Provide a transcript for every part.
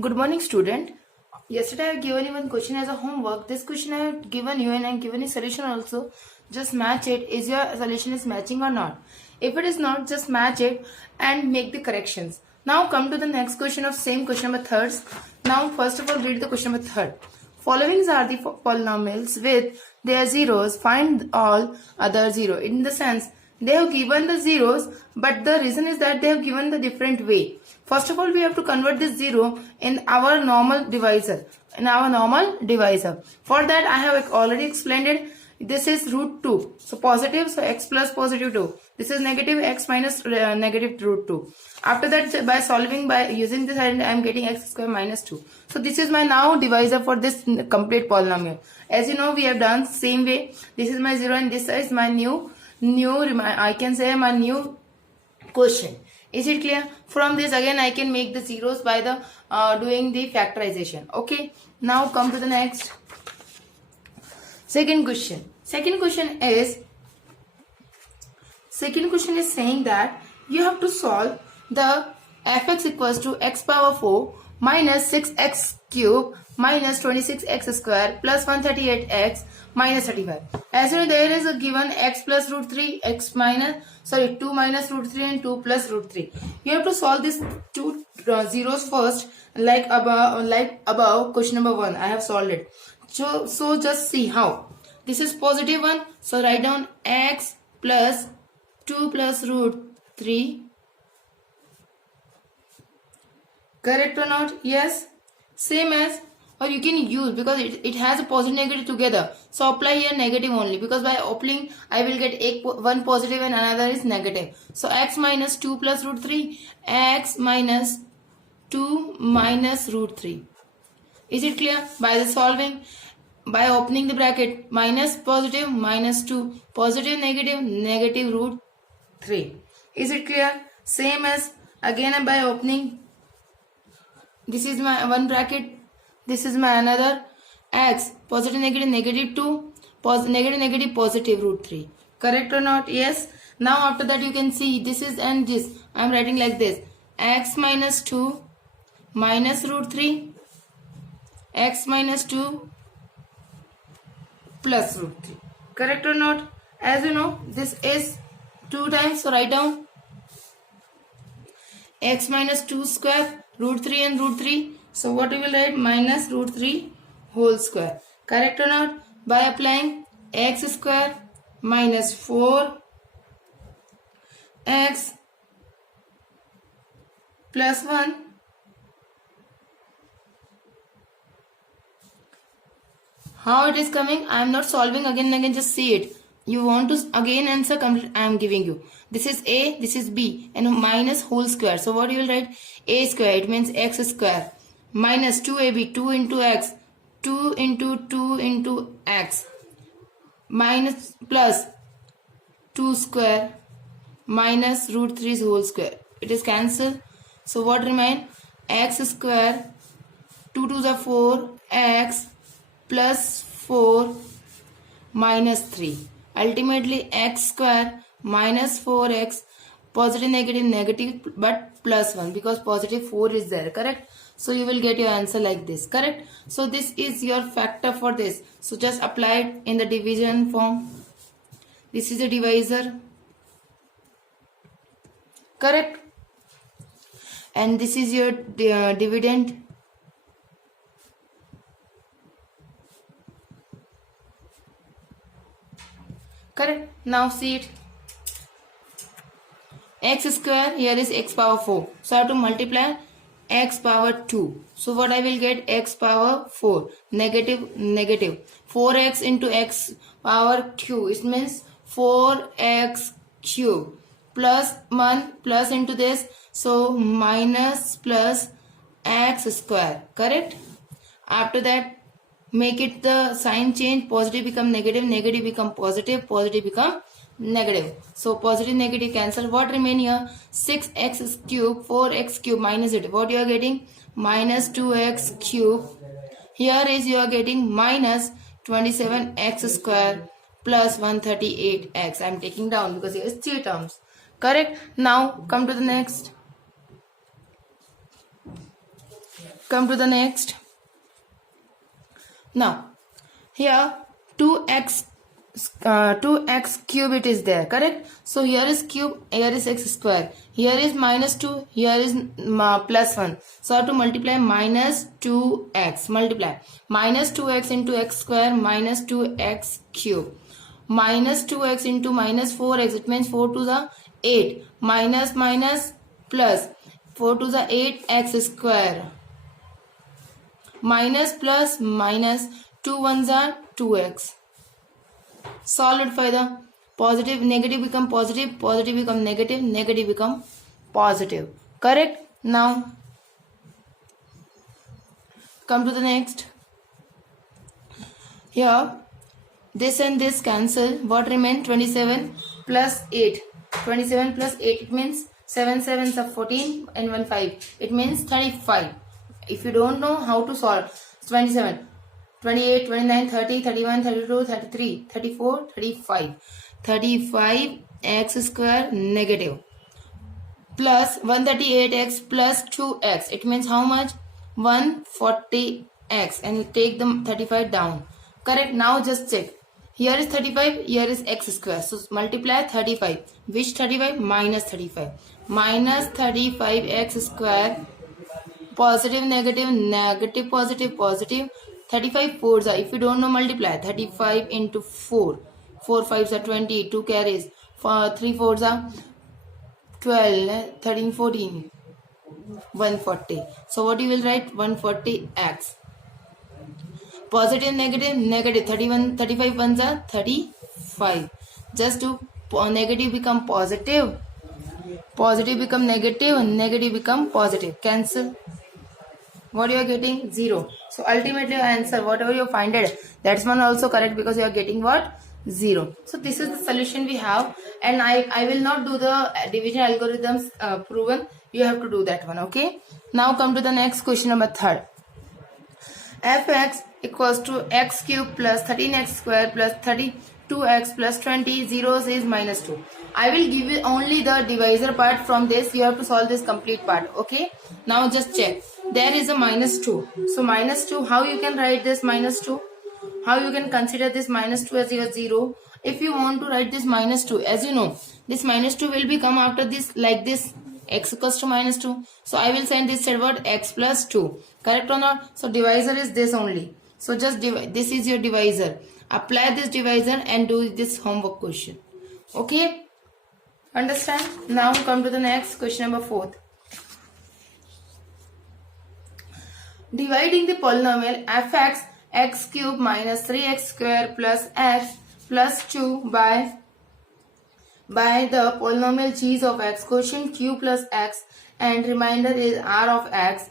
Good morning, student. Yesterday I have given you one question as a homework. This question I have given you and I have given a solution also. Just match it. Is your solution is matching or not? If it is not, just match it and make the corrections. Now come to the next question of same question number third. Now first of all read the question number third. Followings are the polynomials with their zeros. Find all other zero. In the sense they have given the zeros, but the reason is that they have given the different way. First of all, we have to convert this zero in our normal divisor. For that, I have already explained it. This is root 2. So positive, so x plus positive 2. This is negative, x minus negative root 2. After that, by solving, by using this, I am getting x square minus 2. So this is my now divisor for this complete polynomial. As you know, we have done same way. This is my 0 and this is my new I can say my new question. Is it clear? From this again I can make the zeros by the doing the factorization. Okay. Now come to the next second question. Second question is saying that you have to solve the fx equals to x power 4 minus 6x cube minus 26x square plus 138x minus 35. As you know, there is a given x plus root 3, 2 minus root 3 and 2 plus root 3. You have to solve these two zeros first, like above question number 1. I have solved it. So just see how. This is positive 1. So write down x plus 2 plus root 3. Correct or not? Yes. Same as, or you can use, because it has a positive negative together. So apply here negative only, because by applying I will get one positive and another is negative. So x minus 2 plus root 3, x minus 2 minus root 3. Is it clear? By the solving, by opening the bracket, minus positive minus 2, positive negative negative root 3. Is it clear? Same as again by opening. This is my one bracket. This is my another x. Positive negative negative 2. Negative negative positive root 3. Correct or not? Yes. Now after that you can see this is and this. I am writing like this. X minus 2 minus root 3. X minus 2 plus root 3. Correct or not? As you know, this is 2 times. So write down x minus 2 square, root 3 and root 3. So what we will write? Minus root 3 whole square. Correct or not? By applying x square minus 4 x plus 1 how it is coming. I am not solving again and again, just see it. You want to again answer complete, I am giving you. This is a, this is b, and minus whole square. So what you will write? A square, it means x square, minus 2ab, 2 into x, 2 into 2 into x, minus plus 2 square minus root 3 whole square. It is cancelled. So what remain? X square, 2 to the 4, x plus 4 minus 3. Ultimately x square minus 4x, positive negative negative, but plus 1, because positive 4 is there. Correct? So you will get your answer like this. Correct? So this is your factor for this. So just apply it in the division form. This is a divisor. Correct? And this is your dividend. Correct? Now see it. X square, here is x power 4. So I have to multiply x power 2. So what I will get? X power 4. Negative, negative. 4x into x power 2. It means 4x cube. Plus 1 plus into this. So minus plus x square. Correct? After that, make it the sign change. Positive become negative, negative become positive, positive become negative. So positive negative cancel. What remain here? 6x cube, 4x cube minus it. What you are getting? Minus 2x cube. Here is you are getting minus 27x square plus 138x. I am taking down because here is 3 terms. Correct? Now come to the next. Come to the next. Now, here 2x cube it is there, correct? So here is cube, here is x square, here is minus 2, here is plus 1. So I have to multiply minus 2x, multiply minus 2x into x square minus 2x cube, minus 2x into minus 4x, it means 4 to the 8, minus minus plus 4 to the 8x square, minus plus minus 2 ones are 2x. Solve it for the positive, negative become positive, positive become negative, negative become positive. Correct? Now, come to the next. Here, this and this cancel. What remain? 27 plus 8. 27 plus 8, it means 7 sevens are 14 and 1 5. It means 35. If you don't know how to solve, 27. 28, 29, 30, 31, 32, 33, 34, 35. 35 x square negative plus 138x plus 2x. It means how much? 140x, and take the 35 down. Correct? Now just check. Here is 35, here is x square. So multiply 35. Which 35? Minus 35. Minus 35x square. Positive, negative, negative, positive, positive. 35 fours are, if you don't know, multiply 35 into 4. 4 5s are 20, 2 carries. 3 fours are 12, 13, 14. 140. So what you will write? 140x. Positive, negative, negative. 31, 35 ones are 35. Just do negative become positive. Positive become negative, negative become positive. Cancel. What you are getting? 0. So ultimately your answer, whatever you find it, that's one also correct, because you are getting what? 0. So this is the solution we have, and I will not do the division algorithms proven. You have to do that one. Okay. Now come to the next question, number 3rd. Fx equals to x cube plus 13x square plus 32x plus 20. 0 is minus 2. I will give you only the divisor part from this. You have to solve this complete part. Okay. Now just check. There is a minus 2. So minus 2, how you can write this minus 2? How you can consider this minus 2 as your 0? If you want to write this minus 2, as you know, this minus 2 will be come after this like this. X equals to minus 2. So I will send this said word x plus 2. Correct or not? So divisor is this only. So just this is your divisor. Apply this divisor and do this homework question. Okay? Understand? Now come to the next question, number 4th. Dividing the polynomial fx x cube minus 3x square plus x plus 2 by the polynomial g's of x, quotient q plus x, and remainder is r of x,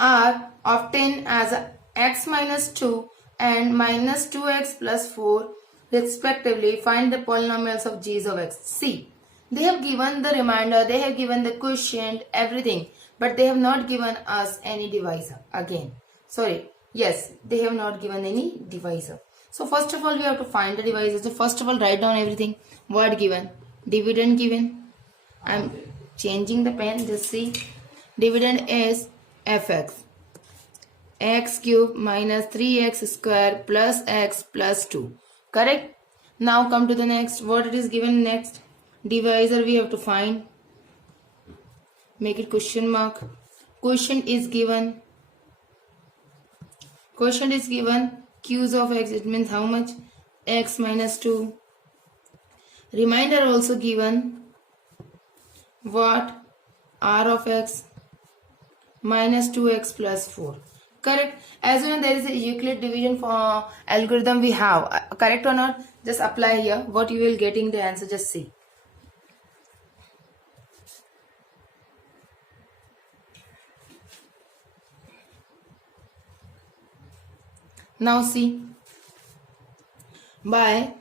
are obtained as x minus 2 and minus 2x plus 4 respectively. Find the polynomials of g's of x. See, they have given the remainder, they have given the quotient, everything, but they have not given us any divisor. Again, sorry, yes, they have not given any divisor. So first of all, we have to find the divisor. So first of all, write down everything. What given? Dividend given. I am changing the pen. Just see. Dividend is fx. X cube minus 3x square plus x plus 2. Correct? Now come to the next. What it is given next? Divisor we have to find. Make it question mark. Quotient is given. Quotient is given. Q's of x, it means how much? X minus 2. Remainder also given. What? R of x minus 2x plus 4. Correct? As you know, there is a Euclid division for algorithm we have. Correct or not? Just apply here. What you will get in the answer, just see. Now see, by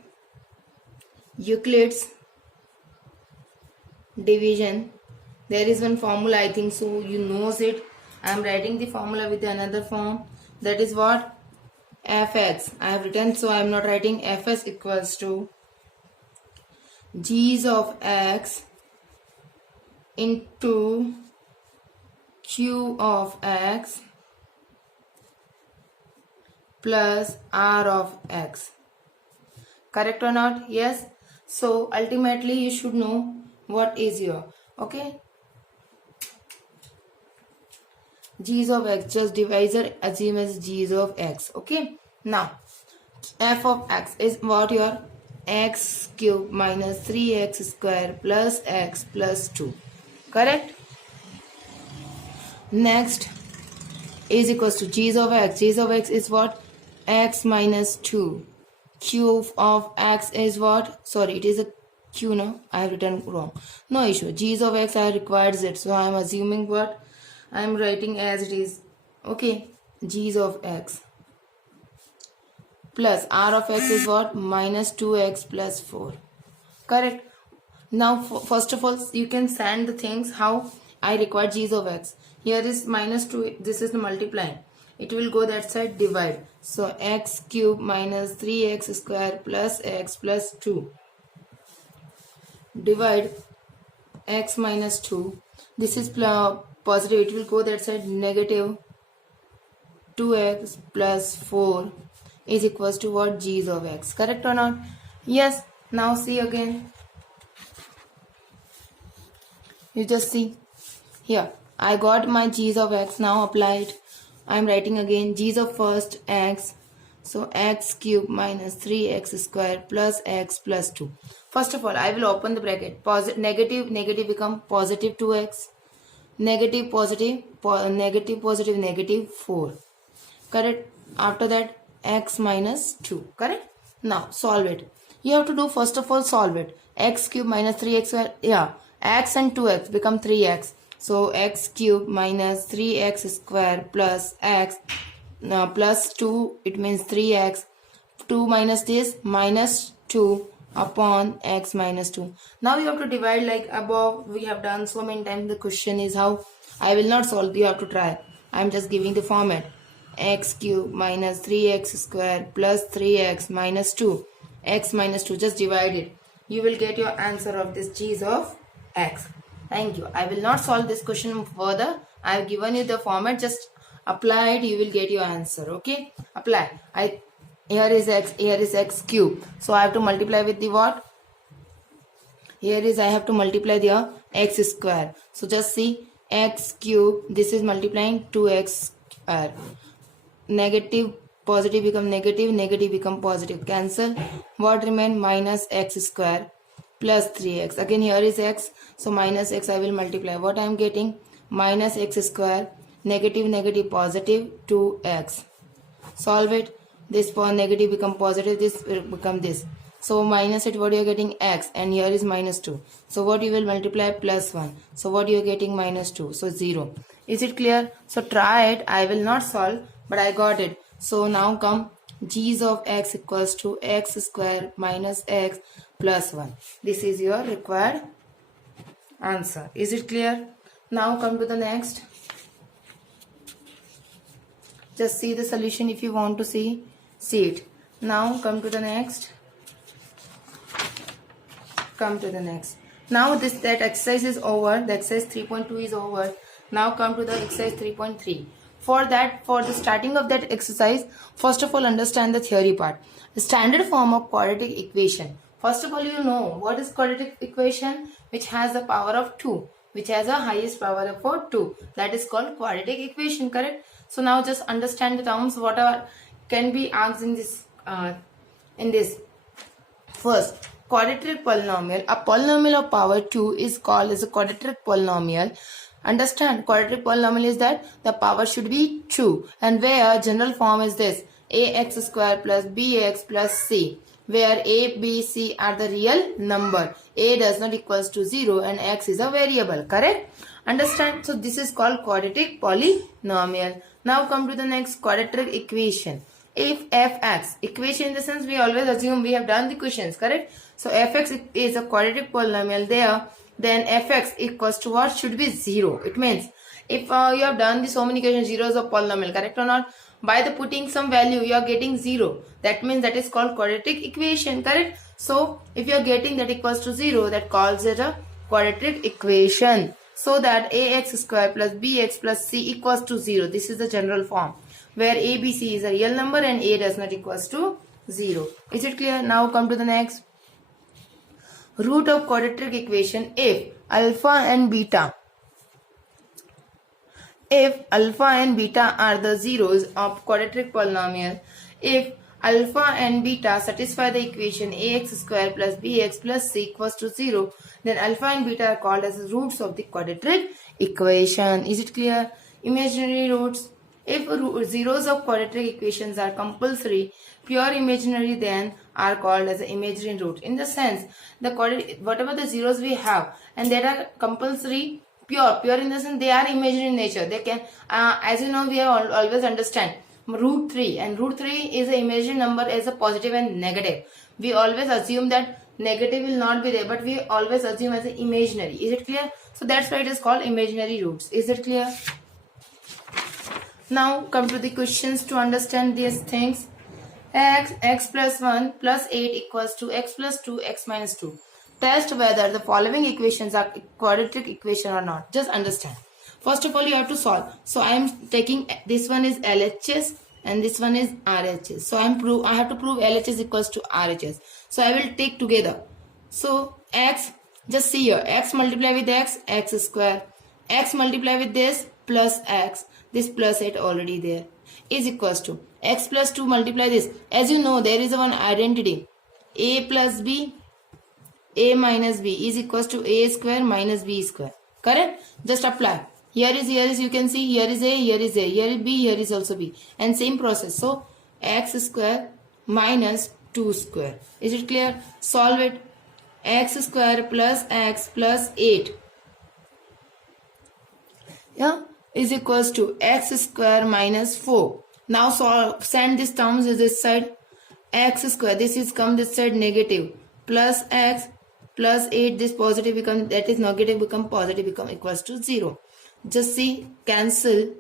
Euclid's division, there is one formula, I think so, you knows it. I am writing the formula with another form. That is what? Fx. I have written, so I am not writing. Fs equals to g's of x into q of x plus r of x. Correct or not? Yes. So ultimately you should know what is your, okay, g's of x. Just divisor assume as g's of x. Okay. Now f of x is what? Your x cube minus 3x square plus x plus 2. Correct. Next is equals to g's of x. G's of x is what? X minus 2. Q of x is what? Sorry, it is a q, no? I have written wrong. No issue. G's of x I required z. So I am assuming what? I am writing as it is. Okay. G's of x plus r of x is what? Minus 2x plus 4. Correct. Now first of all you can send the things how I require g's of x. Here is minus 2. This is the multiplying. It will go that side, divide. So x cube minus 3x square plus x plus 2. Divide x minus 2. This is positive. It will go that side, negative 2x plus 4 is equals to what? G's of x. Correct or not? Yes. Now see again. You just see. Here. I got my g's of x. Now apply it. I am writing again g's of first x. So x cube minus 3x square plus x plus 2. First of all, I will open the bracket. Negative, negative become positive 2x. Negative, positive, negative, positive, negative 4. Correct? After that, x minus 2. Correct? Now, solve it. You have to do first of all solve it. X cube minus 3x square. Yeah. X and 2x become 3x. So x cube minus 3x square plus x plus 2, it means 3x. 2 minus this, minus 2 upon x minus 2. Now you have to divide like above. We have done so many times. The question is how. I will not solve. You have to try. I am just giving the format. X cube minus 3x square plus 3x minus 2. X minus 2. Just divide it. You will get your answer of this g's of x. Thank you. I will not solve this question further. I have given you the format. Just apply it. You will get your answer. Okay. Apply. Here is x. Here is x cube. So I have to multiply with the what? Here is I have to multiply the x square. So just see x cube. This is multiplying 2x square. Negative, positive become negative. Negative become positive. Cancel. What remain? Minus x square plus 3x. Again here is x. So minus x I will multiply. What I am getting? Minus x square. Negative, negative, positive 2x. Solve it. This negative become positive. This will become this. So minus it, what you are getting? X. And here is minus 2. So what you will multiply? Plus 1. So what you are getting? Minus 2. So 0. Is it clear? So try it. I will not solve. But I got it. So now come g's of x equals to x square minus x plus 1. This is your required answer. Is it clear? Now come to the next. Just see the solution if you want to see it. Now come to the next. Come to the next. Now that exercise is over. The exercise 3.2 is over. Now come to the exercise 3.3. For the starting of that exercise, first of all understand the theory part. The standard form of quadratic equation. First of all, you know what is quadratic equation, which has the power of 2, which has a highest power of 2. That is called quadratic equation, correct? So now just understand the terms whatever can be asked in this. First, quadratic polynomial. A polynomial of power 2 is called as a quadratic polynomial. Understand, quadratic polynomial is that the power should be 2, and where general form is this: ax square plus bx plus c, where a, b, c are the real number. A does not equals to 0 and x is a variable, correct? Understand? So this is called quadratic polynomial. Now come to the next, quadratic equation. If fx, equation in the sense we always assume we have done the questions, correct? So fx is a quadratic polynomial there. Then fx equals to what? Should be 0. It means if you have done so many equations, 0 is a polynomial, correct or not? By the putting some value, you are getting 0. That means that is called quadratic equation, correct? So if you are getting that equals to 0, that calls it a quadratic equation. so that ax square plus bx plus c equals to 0. This is the general form where a, b, c is a real number and a does not equals to 0. Is it clear? Now come to the next. Root of quadratic equation if alpha and beta are the zeros of quadratic polynomial, if alpha and beta satisfy the equation ax square plus bx plus c equals to 0, then alpha and beta are called as the roots of the quadratic equation. Is it clear? Imaginary roots. If zeros of quadratic equations are compulsory, pure imaginary, then are called as the imaginary root. In the sense, the whatever the zeros we have and that are compulsory, pure in the sense they are imaginary in nature. They can, as you know, we have always understand root 3, and root 3 is an imaginary number as a positive and negative. We always assume that negative will not be there, but we always assume as an imaginary. Is it clear? So that's why it is called imaginary roots. Is it clear? Now come to the questions to understand these things. X plus 1 plus 8 equals to x plus 2 x minus 2. Test whether the following equations are quadratic equation or not. Just understand. First of all, you have to solve. So I am taking, this one is LHS and this one is RHS. So I have to prove LHS equals to RHS. So I will take together. So x, just see here, x multiply with x square. X multiply with this plus x. This plus 8 already there is equals to x plus 2 multiply this. As you know, there is one identity. A plus b, a minus b is equals to a square minus b square. Correct? Just apply. Here is you can see here is a, here is a, here is b, here is also b. And same process. So x square minus 2 square. Is it clear? Solve it. X square plus x plus 8. Yeah. Is equals to x square minus 4. Now send these terms to this side. X square, this is come this side negative, plus x plus 8, this positive become, that is negative become positive, become equals to 0. Just see, cancel.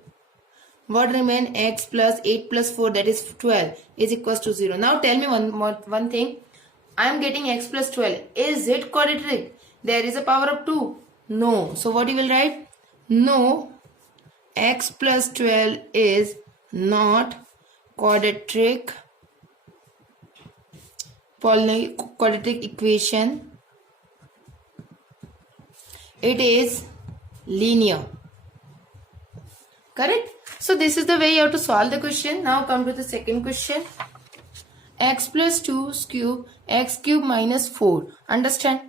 What remain? X plus 8 plus 4, that is 12 is equals to 0. Now tell me one thing. I am getting x plus 12. Is it quadratic? There is a power of 2. No. So what you will write? No. X plus 12 is not quadratic equation. It is linear. Correct? So this is the way you have to solve the question. Now come to the second question. X plus 2 cube, x cube minus 4. Understand?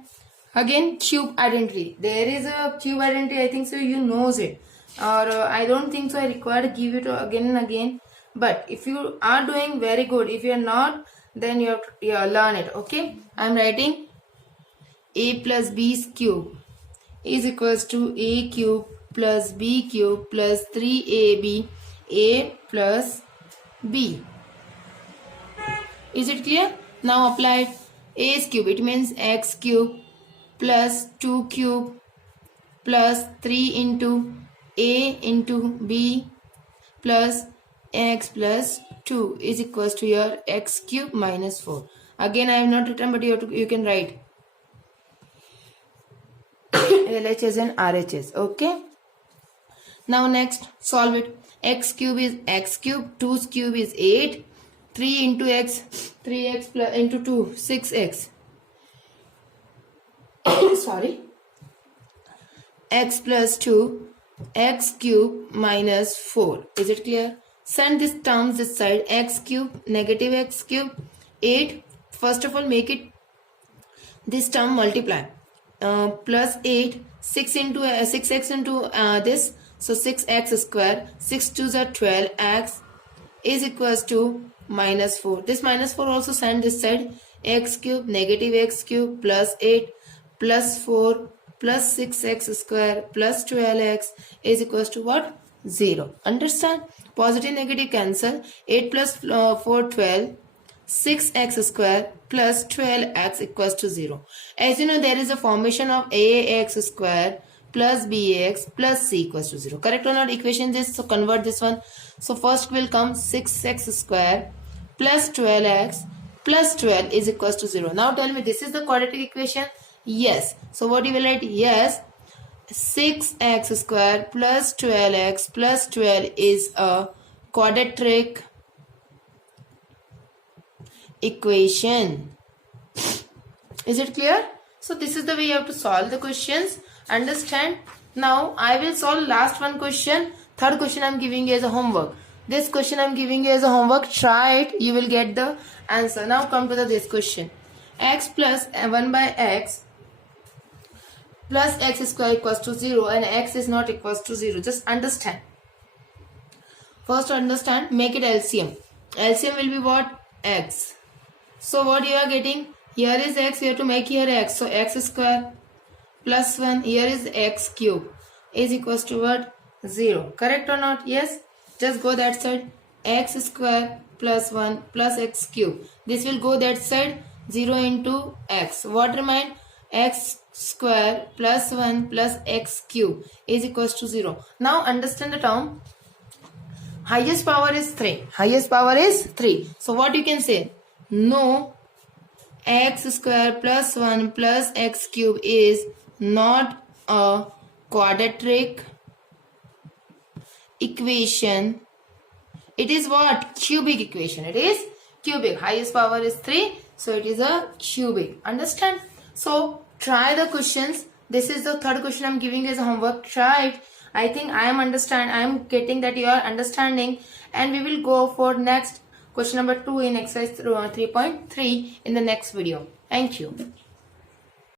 Again, cube identity. There is a cube identity. I think so you knows it. Or I don't think so I require to give it again and again. But if you are doing very good, if you are not, then you have to learn it. Okay, I am writing a plus b cube is equals to a cube plus b cube plus 3ab a plus b. Is it clear? Now apply it. A is cube, it means x cube plus 2 cube plus 3 into a into b plus x plus 2 is equals to your x cube minus 4. Again I have not written, but you can write LHS and RHS. Okay. Now next solve it. X cube is x cube, 2's cube is 8, 3 into x, 3x plus into 2, 6x. Sorry. X plus 2, x cube minus 4. Is it clear? Send these terms this side. X cube, negative x cube, 8. First of all, make it this term multiply. Plus 8, 6 into 6x into this. So 6x square. 6 2s are 12. X is equals to minus 4. This minus 4 also send this side. X cube, negative x cube plus 8 plus 4 plus 6x square plus 12x is equals to what? 0. Understand? Positive negative cancel. 8 plus 4 12. 6x square plus 12x equals to 0. As you know, there is a formation of ax square plus bx plus c equals to 0. Correct or not? Equation this. So convert this one. So first will come 6x square plus 12x plus 12 is equals to 0. Now tell me, this is the quadratic equation? Yes. So what you will write? Yes. 6x square plus 12x plus 12 is a quadratic equation. Is it clear? So this is the way you have to solve the questions. Understand? Now I will solve last one question. Third question I am giving you as a homework. This question I am giving you as a homework. Try it. You will get the answer. Now come to this question. X plus 1 by x plus x square equals to 0 and x is not equals to 0. Just understand. First understand, make it LCM. LCM will be what? X. So what you are getting? Here is x, you have to make here x. So x square plus 1, here is x cube is equals to what? 0. Correct or not? Yes. Just go that side. X square plus 1 plus x cube. This will go that side. 0 into x. What remain? X square plus 1 plus x cube is equals to 0. Now understand the term. Highest power is 3. Highest power is 3. So what you can say? No, x square plus 1 plus x cube is not a quadratic equation. It is what? Cubic equation. It is cubic. Highest power is 3. So it is a cubic. Understand? So try the questions. This is the third question I am giving you as a homework. Try it. I think I am getting that you are understanding, and we will go for next question number 2 in exercise 3.3 in the next video. Thank you.